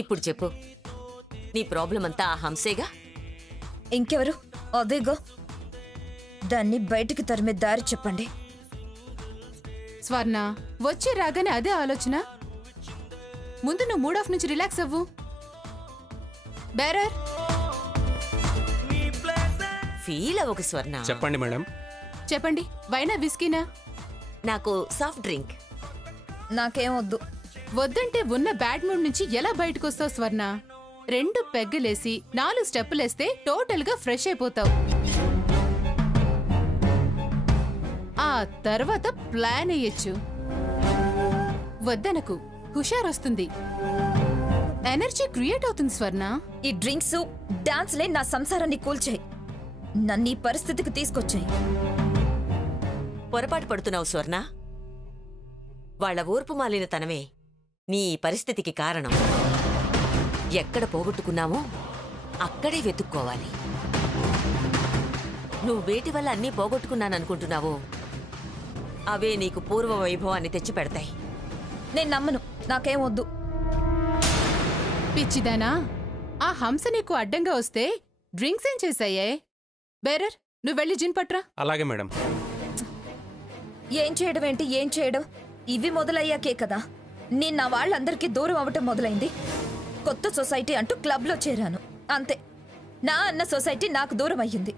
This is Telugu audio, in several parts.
ఇప్పుడు చెప్పు, నీ ప్రాబ్లం అంతా ఆ హంసేగా? ఇంకెవరు? అదేగో, దాన్ని బయటికి తరిమే దారి చెప్పండి. స్వర్ణ, వచ్చి రాగానే అదే ఆలోచన. ముందు నువ్వు మూడ్ ఆఫ్ నుంచి రిలాక్స్ అవ్వు. బేరర్, ఫీల్ అవ్వకు స్వర్ణ. చెప్పండి మేడం. చెప్పండి, వైనా విస్కీనా? నాకు సాఫ్ట్ డ్రింక్. నాకేం వద్దు. వద్దంటే ఉన్న బ్యాడ్ మూడ్ నుంచి ఎలా బయటకొస్తావు స్వర్ణ? 2 పెగ్గులేసి 4 స్టెప్పులేస్తే టోటల్ గా ఫ్రెష్ అయిపోతావు. ఆ తర్వాత ప్లాన్ అయ్యొచ్చు. వద్దనకు, హుషారొస్తుంది, ఎనర్జీ క్రియేట్ అవుతుంది స్వర్ణ. ఈ డ్రింక్స్ డాన్స్లే నా సంసారాన్ని కూల్చాయి, నన్ను ఈ పరిస్థితికి తీసుకొచ్చాయి. పొరపాటు పడుతున్నావు స్వర్ణ. వాళ్ల ఊర్పు మాలిన తనమే నీ ఈ పరిస్థితికి కారణం. ఎక్కడ పోగొట్టుకున్నామో అక్కడే వెతుక్కోవాలి. నువ్వు వేటి వల్ల అన్నీ పోగొట్టుకున్నాననుకుంటున్నావో అవే నీకు పూర్వ వైభవాన్ని తెచ్చిపెడతాయి. నేను నమ్మను, నాకేం వద్దు. పిచ్చిదానా, ఆ హంస నీకు అడ్డంగా వస్తే డ్రింక్స్ ఏం చేశాయే? బేరర్, నువ్వు వెళ్ళి జిన్ పట్రా. అలాగే మేడం. ఏం చేయడం ఏంటి, ఏం చేయడం? ఇవి మొదలయ్యాకే కదా నేను నా వాళ్ళందరికీ దూరం అవ్వటం మొదలైంది. కొత్త సొసైటీ అంటూ క్లబ్లో చేరాను, అంతే. నా అన్న సొసైటీ నాకు దూరం అయ్యింది.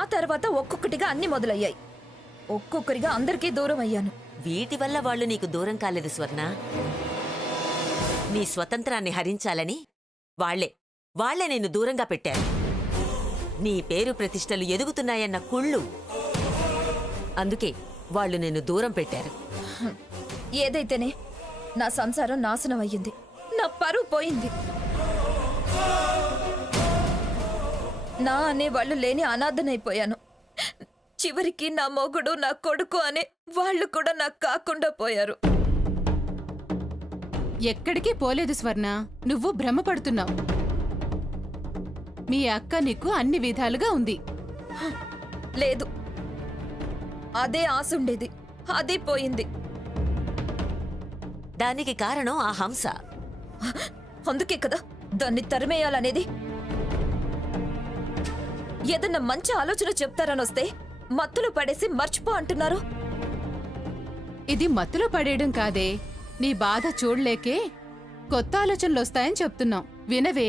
ఆ తర్వాత ఒక్కొక్కటిగా అన్ని మొదలయ్యాయి, ఒక్కొక్కరిగా అందరికీ దూరం అయ్యాను. వీటి వల్ల వాళ్ళు నీకు దూరం కాలేదు స్వర్ణ. నీ స్వతంత్రాన్ని హరించాలని వాళ్లే నిన్ను దూరంగా పెట్టారు. నీ పేరు ప్రతిష్టలు ఎదుగుతున్నాయన్న కుళ్ళు. అందుకే వాళ్ళు నిన్ను దూరం పెట్టారు. ఏదైతేనే నా సంసారం నాశనం అయ్యింది, నా పరువు పోయింది. నా అనే వాళ్ళు లేని అనాథనైపోయాను. చివరికి నా మొగుడు, నా కొడుకు అనే వాళ్ళు కూడా నాకు కాకుండా పోయారు. ఎక్కడికి పోలేదు స్వర్ణ, నువ్వు భ్రమపడుతున్నావు. మీ అక్క నీకు అన్ని విధాలుగా ఉంది. లేదు, అదే ఆశ ఉండేది, అదే పోయింది. దానికి కారణం ఆ హంస. అందుకే కదా దాన్ని తరిమేయాలనేది. ఏదన్నా మంచి ఆలోచన చెప్తారనొస్తే మత్తులో పడేసి మర్చిపో అంటున్నారు. ఇది మత్తులో పడేయడం కాదే, నీ బాధ చూడలేకే కొత్త ఆలోచనలు వస్తాయని చెప్తున్నాం. వినవే,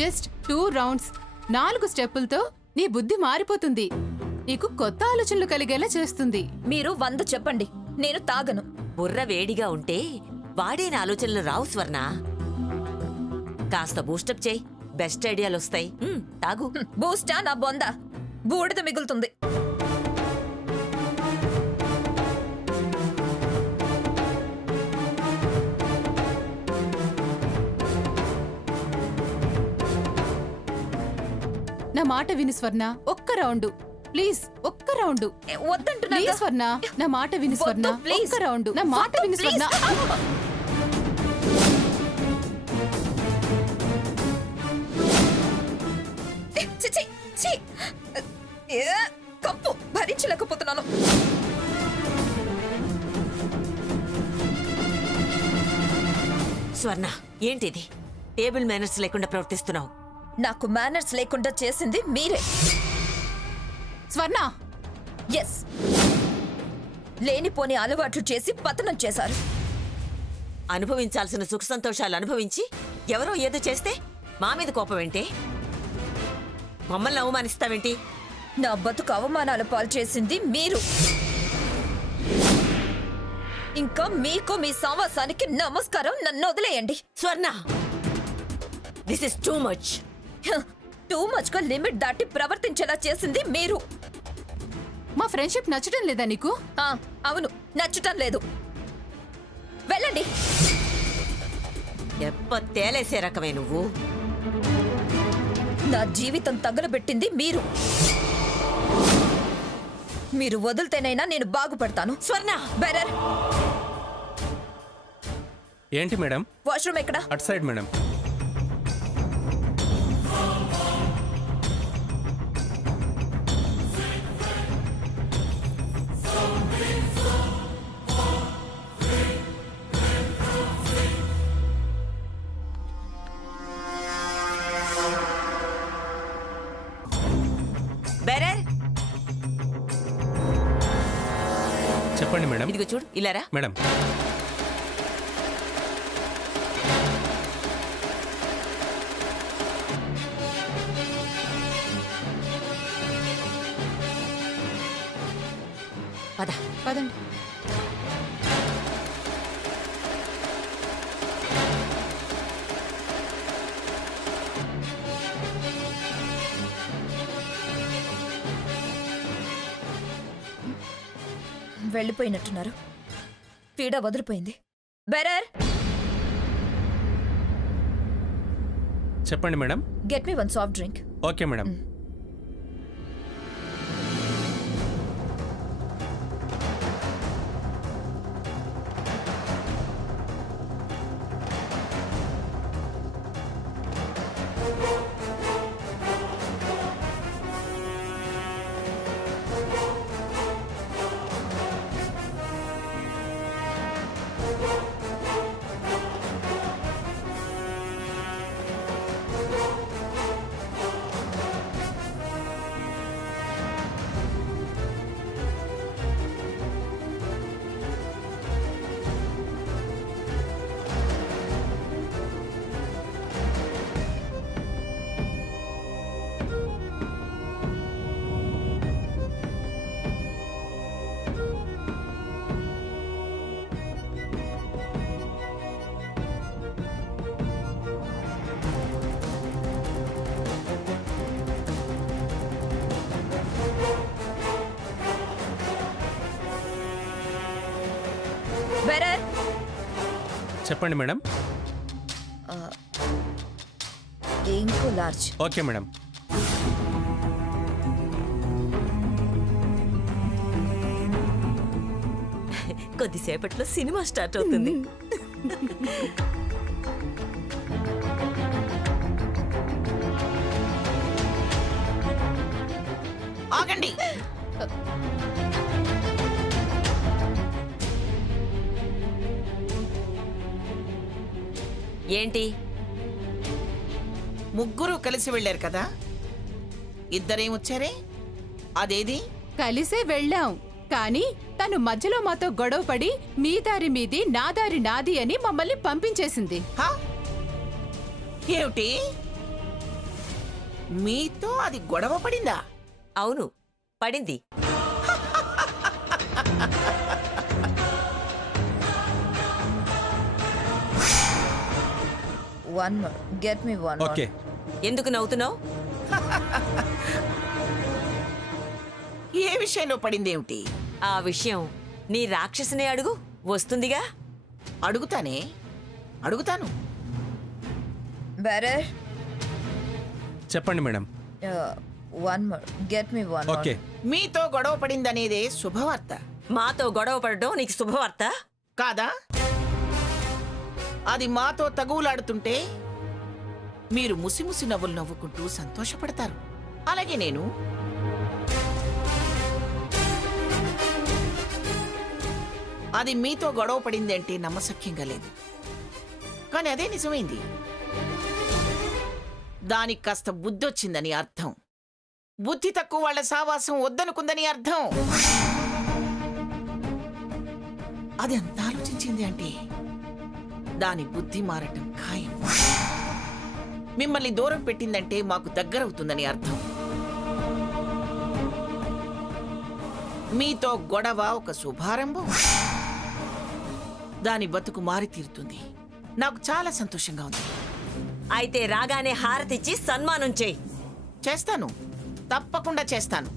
జస్ట్ 2 రౌండ్స్ 4 స్టెప్పులతో నీ బుద్ధి మారిపోతుంది. నీకు కొత్త ఆలోచనలు కలిగేలా చేస్తుంది. మీరు 100 చెప్పండి, నేను తాగను. బుర్ర వేడిగా ఉంటే వాడేన ఆలోచనలు రావు స్వర్ణ. కాస్త బూస్టప్ చేయి, బెస్ట్ ఐడియాలు వస్తాయి. తాగు. బూస్టా నా బొంద, బూడిద మిగులుతుంది. నా మాట విను స్వర్ణ, ఒక్క రౌండు ప్లీజ్, ఒక్క రౌండు. వద్దంటున్నా ప్లీజ్ స్వర్ణ, నా మాట విను స్వర్ణ, ప్లీజ్. ఒక్క రౌండు, నా మాట విను స్వర్ణ. చిచి, చి. కప్పు భరించలేకపోతున్నాను. స్వర్ణ, ఏంటిది? టేబుల్ మేనర్స్ లేకుండా ప్రవర్తిస్తున్నావు. నాకు మేనర్స్ లేకుండా చేసింది మీరే. స్వర్ణ, ఎస్, లేనిపోని అలవాట్లు చేసి పతనం చేశారు. అనుభవించాల్సిన సుఖ సంతోషాలు అనుభవించి ఎవరో ఏదో చేస్తే మా మీద కోపం ఏంటే? మమ్మల్ని అవమానిస్తావేంటి? నా బతుకు అవమానాల పాలు చేసింది మీరు. ఇంకా మీకు మీ సావాసానికి నమస్కారం, నన్ను వదిలేయండి. స్వర్ణ, this is too much. Too much గా లిమిట్ దాటి ప్రవర్తించేలా చేసింది మీరు. మా ఫ్రెండ్షిప్ నచ్చడం లేదా నీకు? అవును, నచ్చటం లేదు. వెళ్ళండి. ఎప్ప తేలేసే రకమే నువ్వు. నా జీవితం తగలబెట్టింది మీరు. మీరు వదిలితేనైనా నేను బాగుపడతాను. స్వర్ణ, బెరర్, ఏంటి మేడం? వాష్రూమ్ ఎక్కడ? అటు సైడ్ మేడం. మేడం. ఇదిగో చూడు ఇలారా. మేడం పద. పదండి. వెళ్ళిపోయినట్టున్నారు. పీడ వదిలిపోయింది. బెరర్, చెప్పండి madam. Get me one soft drink. Okay madam. Bearer, చెప్పండి మేడం. ఇంకో లార్జ్. Okay madam. కొద్దిసేపట్లో సినిమా స్టార్ట్ అవుతుంది. ఆగండి. ఏంటి? ముగ్గురు కలిసి వెళ్ళారు కదా, ఇద్దరేమొచ్చారే, అదేది? కలిసే వెళ్ళాం, కానీ తను మధ్యలో మాతో గొడవపడి మీ దారి మీది నా దారి నాది అని మమ్మల్ని పంపించేసింది. హా? ఏమిటి, మీతో అది గొడవ పడిందా? అవును, పడింది. One more, get me one more. Okay. ఎందుకు నవ్వుతున్నావు? ఏ విషయంలో పడిందేమిటి? ఆ విషయం నీ రాక్షసునే అడుగు, వస్తుందిగా. అడుగుతాను. బెరర్, చెప్పండి madam. One more, get me one more. Okay. మీతో గొడవ పడిందనేదే శుభవార్త మాతో గొడవ పడడం నీకు శుభవార్త కాదా? అది మాతో తగువులాడుతుంటే మీరు ముసిముసి నవ్వులు నవ్వుకుంటూ సంతోషపడతారు. అలాగే నేను అది మీతో గొడవ పడిందంటే నమ్మశక్యంగా లేదు, కానీ అదే నిజమైంది. దానికి కాస్త బుద్ధొచ్చిందని అర్థం. బుద్ధి తక్కువ వాళ్ళ సావాసం వద్దనుకుందని అర్థం. అది అంత ఆలోచించింది అంటే దాని బుద్ధి మారటం ఖాయం. మిమ్మల్ని దూరం పెట్టిందంటే మాకు దగ్గరవుతుందని అర్థం. మీతో గొడవ ఒక శుభారంభం. దాని బతుకు మారి తీరుతుంది. నాకు చాలా సంతోషంగా ఉంది. అయితే రాగానే హారతిచ్చి సన్మానం చేయి. చేస్తాను, తప్పకుండా చేస్తాను.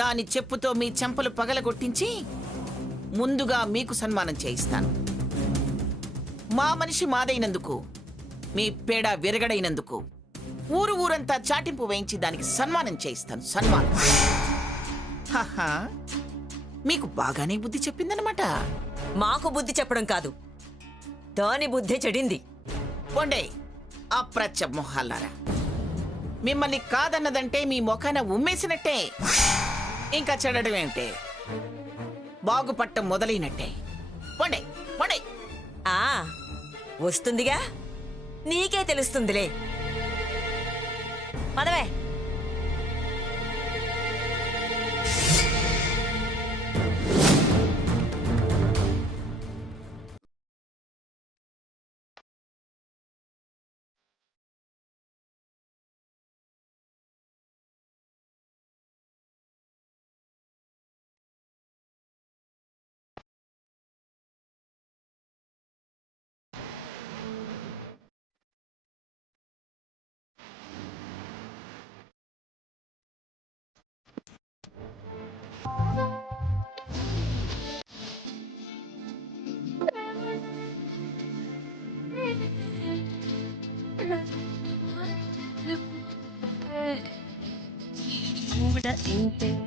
దాని చెప్పుతో మీ చెంపలు పగలగొట్టించి ముందుగా మీకు సన్మానం చేయిస్తాను. మా మనిషి మాదైనందుకు, మీ పేడ విరగడైనందుకు ఊరంతా చాటింపు వేయించి దానికి సన్మానం చేయిస్తాను. సన్మానం. హహా, మీకు బాగానే బుద్ధి చెప్పిందనమాట. మాకు బుద్ధి చెప్పడం కాదు, దాని బుద్ధి చెడింది. పోండే అప్రచ్చ మొహాలారా. మిమ్మల్ని కాదన్నదంటే మీ మొఖాన ఉమ్మేసినట్టే. ఇంకా చెడడం ఏమిటే, బాగుపట్టం మొదలైనట్టే. పోండే పోండే. ఆ వస్తుందిగా, నీకే తెలుస్తుందిలే. పదవే. vida inteira.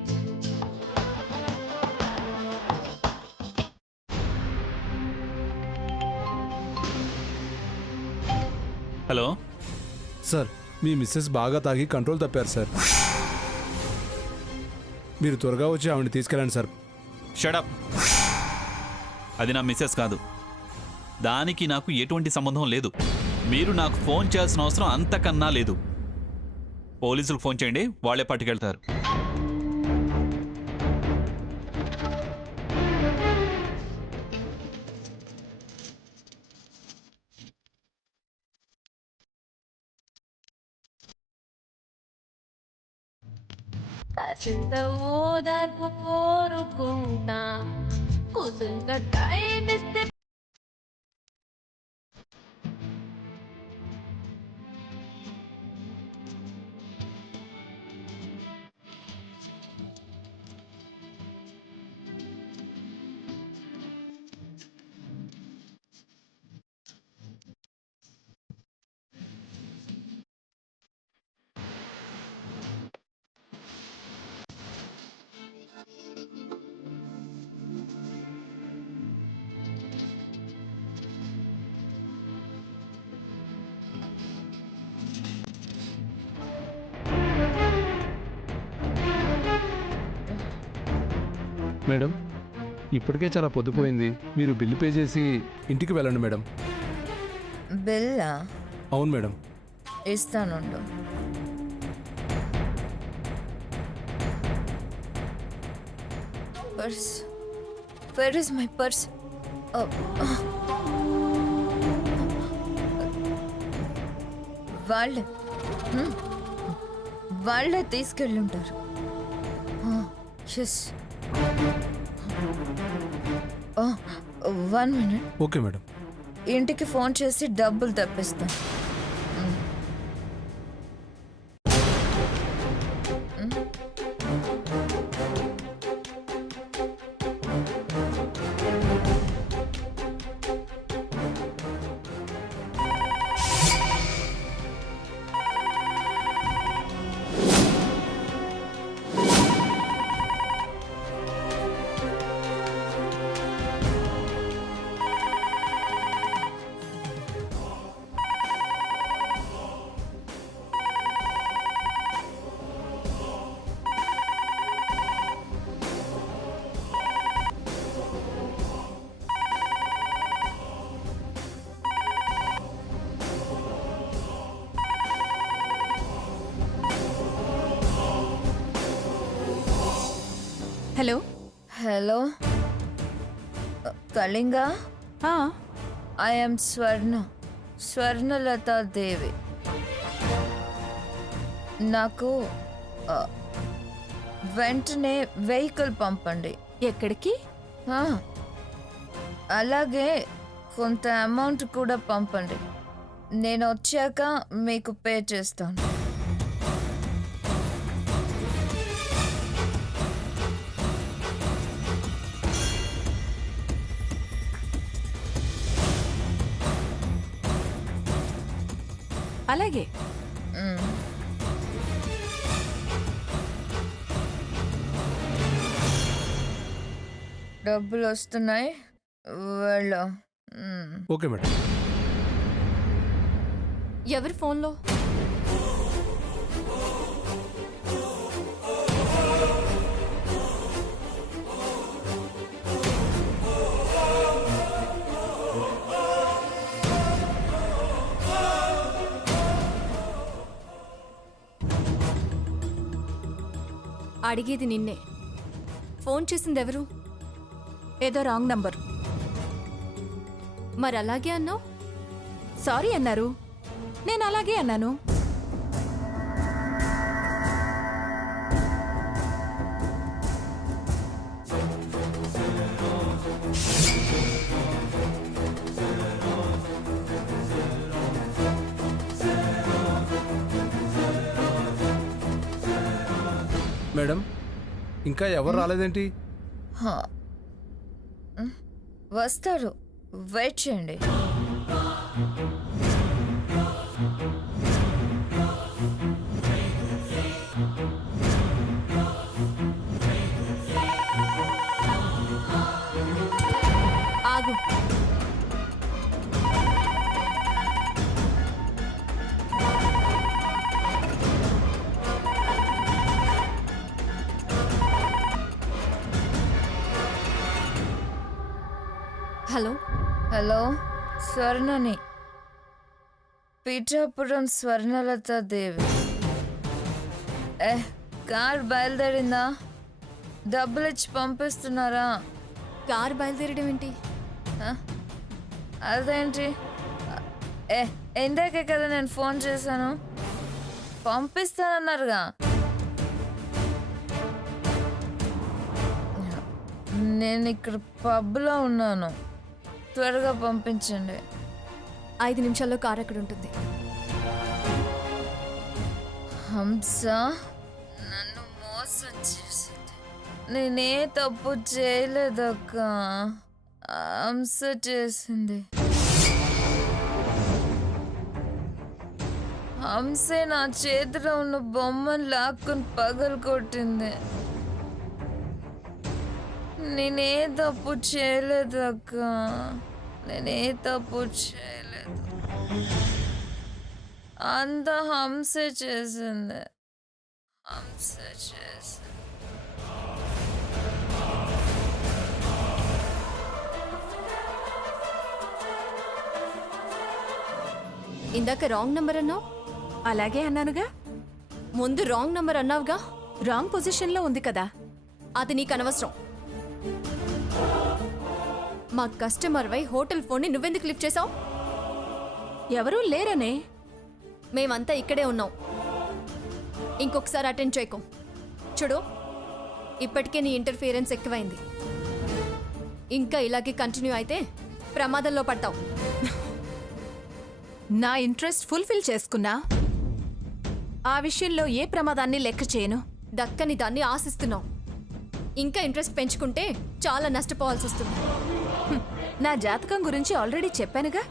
హలో సార్ మీ మిస్సెస్ బాగా తాగి కంట్రోల్ తప్పారు సార్. మీరు త్వరగా వచ్చి ఆవిడని తీసుకెళ్ళండి సార్. షడప్. అది నా మిస్సెస్ కాదు. దానికి నాకు ఎటువంటి సంబంధం లేదు. మీరు నాకు ఫోన్ చేయాల్సిన అవసరం అంతకన్నా లేదు. పోలీసులకు ఫోన్ చేయండి, వాళ్ళే పట్టుకెళ్తారు. కాసింత ఓదార్పు కోరుకుంటా కుదురుగా టైం ఇస్తే మేడం, ఇప్పటికే చాలా పొద్దుపోయింది. మీరు బిల్లు పే చేసి ఇంటికి వెళ్ళండి మేడం. బిల్లా? అవును మేడం. ఇస్తానుండు. Purse. Where is my purse? వాళ్ళే వాళ్ళే తీసుకెళ్ళుంటారు. ఎస్. 1 minute. Okay madam. ఇంటికి ఫోన్ చేసి డబ్బులు తెప్పిస్తాను. Hello. Hello, Kalinga. I am Swarnalatha Devi. నాకు వెంటనే వెహికల్ పంపండి. ఎక్కడికి? అలాగే కొంత అమౌంట్ కూడా పంపండి. నేను వచ్చాక మీకు పే చేస్తాను. అలాగే. డబ్బులు వస్తున్నాయి, వెళ్ళు. Okay madam. ఎవరి ఫోన్లో? అడిగేది నిన్నే. ఫోన్ చేసింది ఎవరు? ఏదో రాంగ్ నంబర్. మరి అలాగే అన్నావు? సారీ అన్నారు, నేను అలాగే అన్నాను. మేడం, ఇంకా ఎవరు రాలేదేంటి? వస్తారు, వెయిట్ చేయండి. హలో హలో స్వర్ణని, పీఠాపురం స్వర్ణలత దేవి. కార్ బయలుదేరిందా? డబ్బులు ఇచ్చి పంపిస్తున్నారా? కార్ బయలుదేరడం ఏంటి? అదేంటి? ఇందాకే కదా నేను ఫోన్ చేశాను. పంపిస్తానన్నారుగా. నేను ఇక్కడ పబ్లో ఉన్నాను, త్వరగా పంపించండి. 5 నిమిషాల్లో కార్ ఎక్కడ ఉంటుంది? హంస నన్ను మోసం చేసింది. నేనే తప్పు చేయలేదక్క, హంస చేసింది. హంసే నా చేతిలో ఉన్న బొమ్మను లాక్కుని పగలు కొట్టింది. నేనే తప్పు చేయలేదు అక్క, నేనే తప్పు చేయలేదు. అంతా హంసే చేసింది, హంసే చేసింది. ఇందాక రాంగ్ నంబర్ అన్నావు. అలాగే అన్నానుగా. ముందు రాంగ్ నంబర్ అన్నావుగా. రాంగ్ పొజిషన్లో ఉంది కదా. అది నీకు అనవసరం. మా కస్టమర్ వై హోటల్ ఫోన్ని నువ్వెందుకు లిఫ్ట్ చేసావు? ఎవరూ లేరనే. మేమంతా ఇక్కడే ఉన్నాం. ఇంకొకసారి అటెండ్ చేయకు. చూడు, ఇప్పటికే నీ ఇంటర్ఫియరెన్స్ ఎక్కువైంది. ఇంకా ఇలాగే కంటిన్యూ అయితే ప్రమాదంలో పడతావు. నా ఇంట్రెస్ట్ ఫుల్ఫిల్ చేసుకున్నా. ఆ విషయంలో ఏ ప్రమాదాన్ని లెక్క చేయను. దక్కని దాన్ని ఆశిస్తున్నావు. ఇంకా ఇంట్రెస్ట్ పెంచుకుంటే చాలా నష్టపోవాల్సి వస్తుంది. నా జాతకం గురించి ఆల్రెడీ చెప్పానుగా.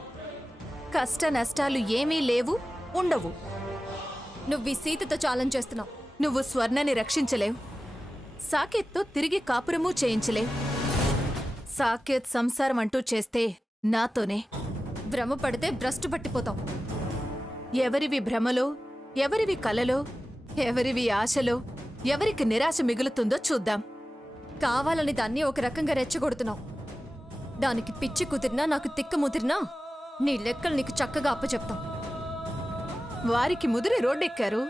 కష్ట నష్టాలు ఏమీ లేవు, ఉండవు. నువ్వు ఈ సీతతో ఛాలెంజ్ చేస్తున్నావు. నువ్వు స్వర్ణని రక్షించలేవు. సాకేత్తో తిరిగి కాపురమూ చేయించలేవు. సాకేత్ సంసారం అంటూ చేస్తే నాతోనే. భ్రమ పడితే భ్రష్టు పట్టిపోతావు. ఎవరివి భ్రమలో, ఎవరివి కలలో, ఎవరివి ఆశలో, ఎవరికి నిరాశ మిగులుతుందో చూద్దాం. కావాలని దాన్ని ఒక రకంగా రెచ్చగొడుతున్నావు. దానికి పిచ్చి కుదిరినా, నాకు తిక్క ముదిరినా నీ లెక్కలు నీకు చక్కగా అప్పచెప్తాం. వారికి ముదిరి రోడ్డెక్కారు,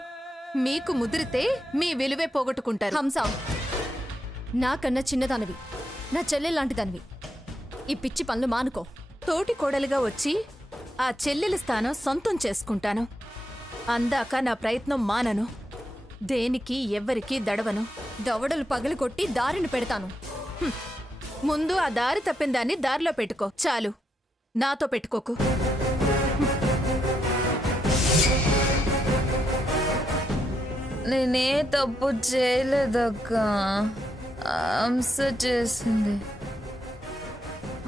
మీకు ముదిరితే మీ విలువే పోగొట్టుకుంటారు. హంస, నాకన్నా చిన్నదానివి, నా చెల్లె లాంటిదానివి. ఈ పిచ్చి పనులు మానుకో. తోటి కోడలుగా వచ్చి ఆ చెల్లెలి స్థానం సొంతం చేసుకుంటాను. అందాక నా ప్రయత్నం మానను. దేనికి ఎవ్వరికీ దడవను. దవడలు పగలు కొట్టి దారిని పెడతాను. ముందు ఆ దారి తప్పిన దాన్ని దారిలో పెట్టుకో. చాలు, నాతో పెట్టుకోకు. నేనే తప్పు చేయలేదక్క, హంస చేసింది.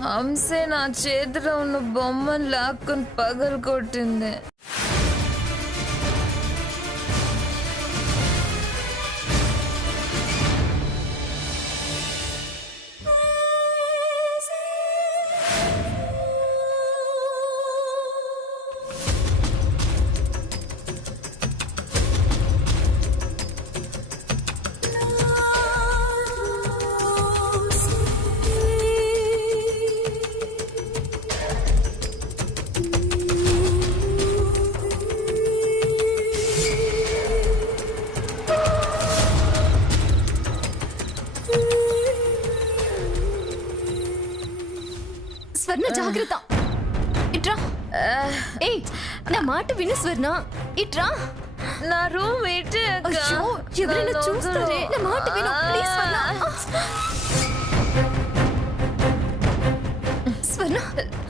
హంసే నా చేతిలో ఉన్న బొమ్మను లాక్కుని పగలు కొట్టింది. స్వర్ణ, జాగ్రత్త. ఇట్రా. ఏయ్, నా మాట విను స్వర్ణ. ఇట్రా. నా రూమ్ ఇటే అక్క. అయ్యో, ఎవరైనా చూస్తారే. నా మాట విను ప్లీజ్ స్వర్ణ. స్వర్ణ,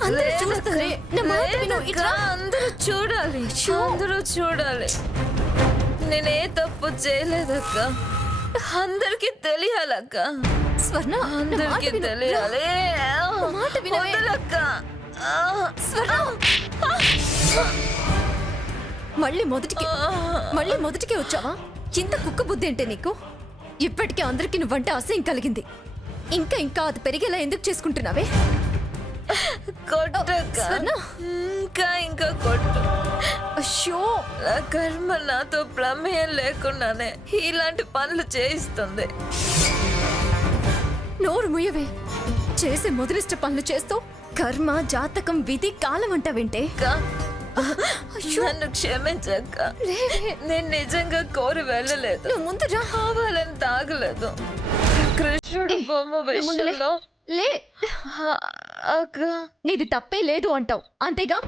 అందరూ చూస్తారే. నా మాట విను. ఇట్రా. అందరూ చూడాలి, అందరూ చూడాలి. నేనే తప్పు చేయలేదక్క, అందరికి తెలియాలక్క. స్వర్ణ, అందరికి తెలియాలి. మాట వినవే. వదలక్క. స్వర్ణ, మళ్ళీ మొదటికే వచ్చావా? ఇంత కుక్క బుద్ధి ఏంటే నీకు? ఇప్పటికే అందరికి నువ్వంటే అసహ్యం కలిగింది. ఇంకా ఇంకా అది పెరిగేలా ఎందుకు చేసుకుంటున్నావే? కొట్టక్క. స్వర్ణ, ఇంకా కొట్టు. అయ్యో, నా కర్మ నాతో ప్రమేయం లేకుండానే ఇలాంటి పనులు చేయిస్తుంది. నోరు ముయ్యవే. చేసే మొదలిష్ట పనులు చేస్తూ కర్మ జాతకం విధి కాలం అంటావేంటే నన్ను క్షమించక్క నేను నిజంగా కోరి వెళ్ళలేదు. నువ్వు ముందు రా. కావాలని తాగలేదు. కృష్ణుడు బొమ్మ విషయంలో లే అక్క నీది తప్పే లేదు అంటావు అంతేగా.